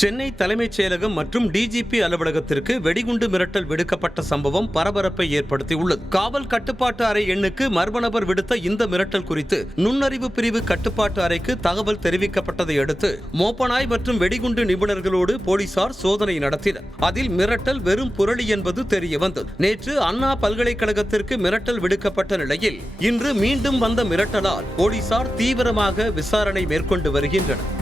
சென்னை தலைமைச் செயலகம் மற்றும் டிஜிபி அலுவலகத்திற்கு வெடிகுண்டு மிரட்டல் விடுக்கப்பட்ட சம்பவம் பரபரப்பை ஏற்படுத்தியுள்ளது. காவல் கட்டுப்பாட்டு அறை எண்ணுக்கு மர்ம நபர் விடுத்த இந்த மிரட்டல் குறித்து நுண்ணறிவு பிரிவு கட்டுப்பாட்டு அறைக்கு தகவல் தெரிவிக்கப்பட்டதை அடுத்து மோப்பனாய் மற்றும் வெடிகுண்டு நிபுணர்களோடு போலீசார் சோதனை நடத்தினர். அதில் மிரட்டல் வெறும் புரளி என்பது தெரியவந்தது. நேற்று அண்ணா பல்கலைக்கழகத்திற்கு மிரட்டல் விடுக்கப்பட்ட நிலையில் இன்று மீண்டும் வந்த மிரட்டலால் போலீசார் தீவிரமாக விசாரணை மேற்கொண்டு வருகின்றனர்.